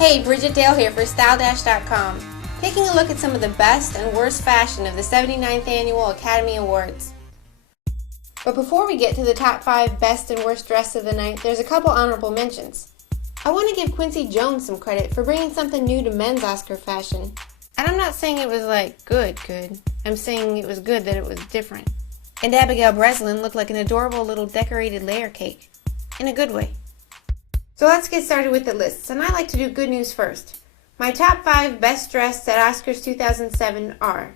Hey, Brigitte here for StyleDash.com, taking a look at some of the best and worst fashion of the 79th Annual Academy Awards. But before we get to the top 5 best and worst dress of the night, there's a couple honorable mentions. I want to give Quincy Jones some credit for bringing something new to men's Oscar fashion. And I'm not saying it was like good. I'm saying it was good that it was different. And Abigail Breslin looked like an adorable little decorated layer cake. In a good way. So let's get started with the lists, and I like to do good news first. My top 5 best dressed at Oscars 2007 are: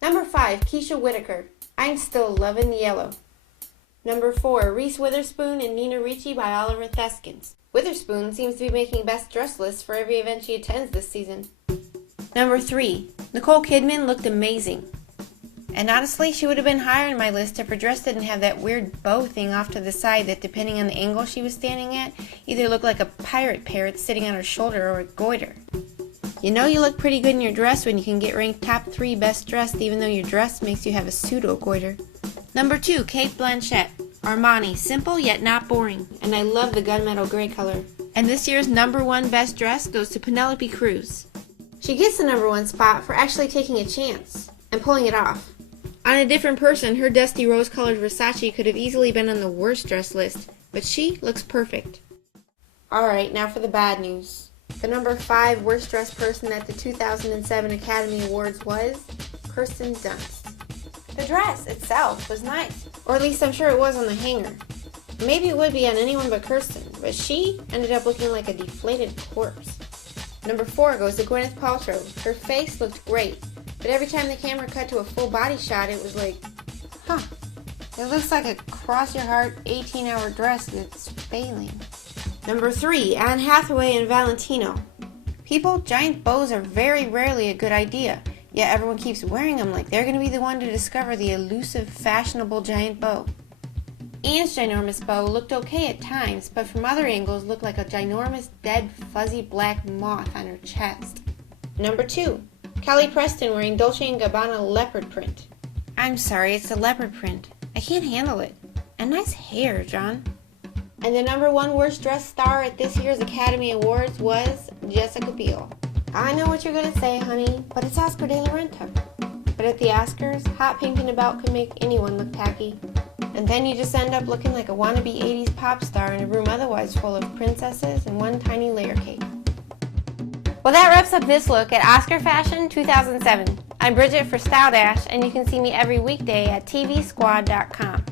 Number 5, Keisha Whittaker, I'm Still Lovin' Yellow. Number 4, Reese Witherspoon and Nina Ricci by Oliver Theskins. Witherspoon seems to be making best dress lists for every event she attends this season. Number 3, Nicole Kidman looked amazing. And honestly, she would have been higher in my list if her dress didn't have that weird bow thing off to the side that, depending on the angle she was standing at, either looked like a pirate parrot sitting on her shoulder or a goiter. You know you look pretty good in your dress when you can get ranked top 3 best dressed even though your dress makes you have a pseudo-goiter. Number 2, Cate Blanchett, Armani, simple yet not boring, and I love the gunmetal gray color. And this year's number 1 best dress goes to Penelope Cruz. She gets the number 1 spot for actually taking a chance and pulling it off. On a different person, her dusty rose-colored Versace could have easily been on the worst dress list, but she looks perfect. Alright, now for the bad news. The number 5 worst dressed person at the 2007 Academy Awards was Kirsten Dunst. The dress itself was nice, or at least I'm sure it was on the hanger. Maybe it would be on anyone but Kirsten, but she ended up looking like a deflated corpse. Number 4 goes to Gwenynth Paltrow. Her face looked great, but every time the camera cut to a full body shot, it was like, it looks like a cross-your-heart 18-hour dress that's failing. Number 3, Anne Hathaway and Valentino. People, giant bows are very rarely a good idea, yet everyone keeps wearing them like they're going to be the one to discover the elusive, fashionable giant bow. Anne's ginormous bow looked okay at times, but from other angles looked like a ginormous, dead, fuzzy black moth on her chest. Number 2, Kelly Preston wearing Dolce & Gabbana leopard print. I'm sorry, it's a leopard print. I can't handle it. And nice hair, John. And the number 1 worst dressed star at this year's Academy Awards was Jessica Biel. I know what you're going to say, honey, but it's Oscar de la Renta. But at the Oscars, hot pink and about can make anyone look tacky. And then you just end up looking like a wannabe 80s pop star in a room otherwise full of princesses and one tiny layer cake. Well, that wraps up this look at Oscar Fashion 2007. I'm Brigitte for StyleDash, and you can see me every weekday at tvsquad.com.